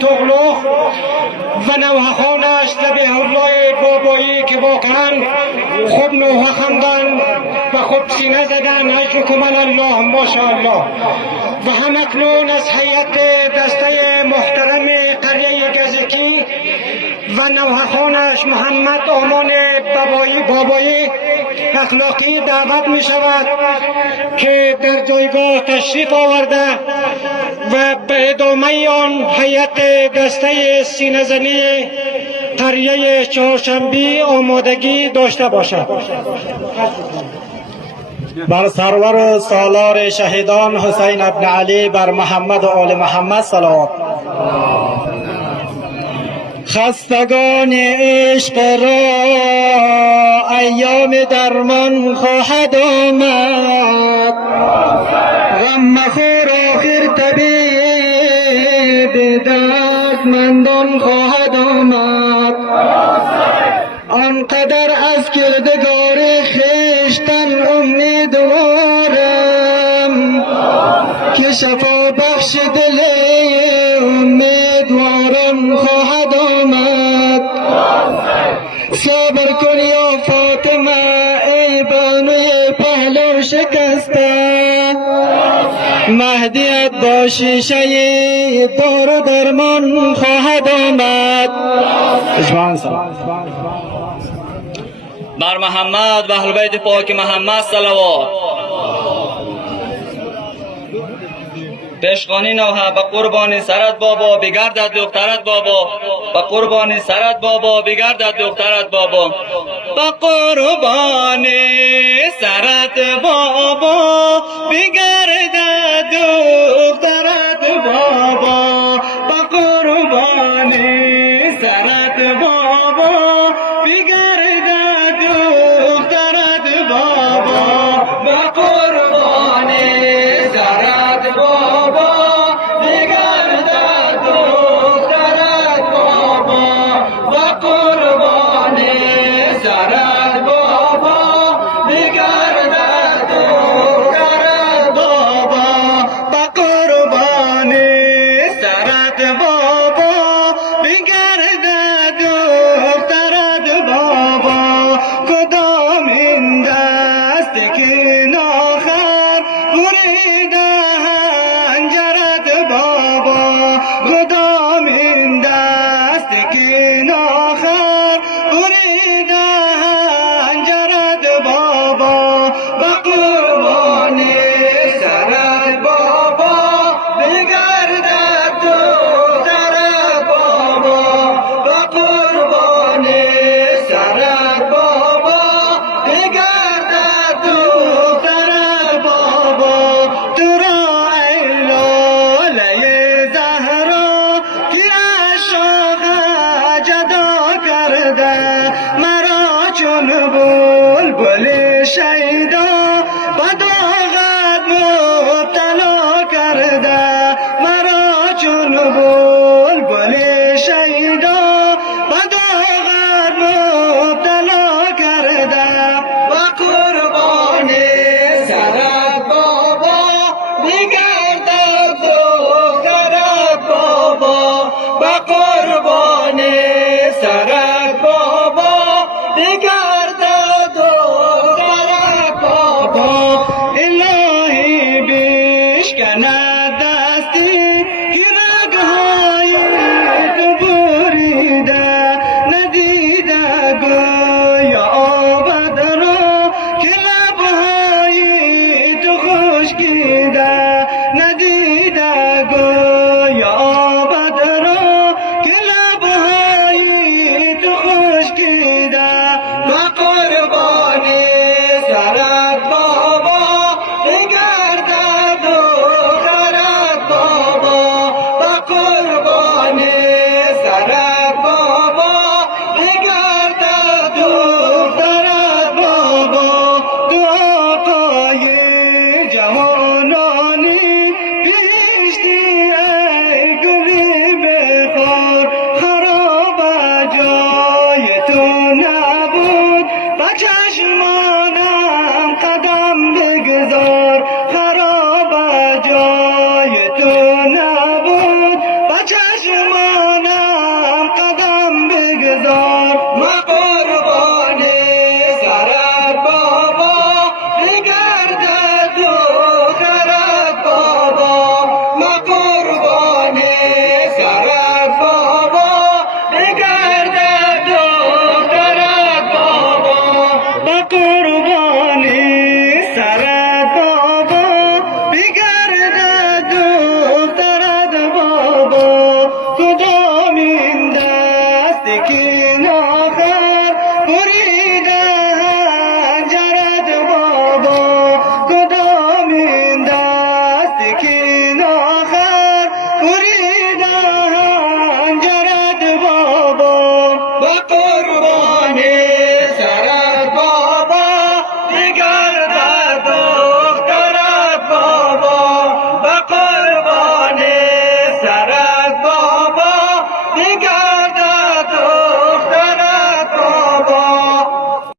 تغلق و نوحخانش ذبیح الله بابایی که واقعا خوب نوحه خواندن و خوب سینه زدن. اجرکم الله ماشاءالله. و همکنون از هیئت دسته محترم قریه گزکی و نوحخانش محمد آمان بابایی اخلاقی دعوت می شود که در جایگاه تشریف آورده و به ادامه آن هیئت دسته سینه‌زنی قریه چهارشنبه آمادگی داشته باشد. بر سرور و سالار شهیدان حسین ابن علی بر محمد و آل محمد صلوات. خستگان عشق را ایام درمان خواهد آمد، غم مخور آخر طبیب دردمندان خواهد آمد. آنقدر از کردگار خویشتن امیدوارم که شفا بخش دل امیدوارم خواهد آمد. صبر کن یا فاطمه ای بانوی پهلو شکسته، مهدیت با شیشه دار و درمان خواهد آمد. بر محمد و اهل بیت پاک محمد صلوات. پیشقانی نوحه به قربانی سرت بابا بگردد دخترت بابا، به قربانی سرت بابا بگردد دخترت بابا، به قربانی سرت بابا بگردد دخترت بابا، به قربانی سرت بابا بگردد دخترت بابا، به قربانی سرت بابا بگردد دخترت بابا، به قربانی سرت بابا بگردد دخترت بابا، به قربانی سرت بابا بگردد دخترت بابا. کدام این دست که ناخر بریده هنجرت بابا، کدام این دست که ناخر بریده هنجرت بابا، به قربانی سرت بابا بگردد دخترت بابا، به قربانی سرت بابا بگردد دخترت بابا. تو را ای لاله زهرا که عشاق جدا کرده، مرا چون بلبل شیدا به داغت مبتلا کرده، مرا چون بلبل شیدا به داغت مبتلا کرده، و قربانی سرت بابا بگردد دخترت بابا، به قربانی سرت بابا بگردد دخترت إله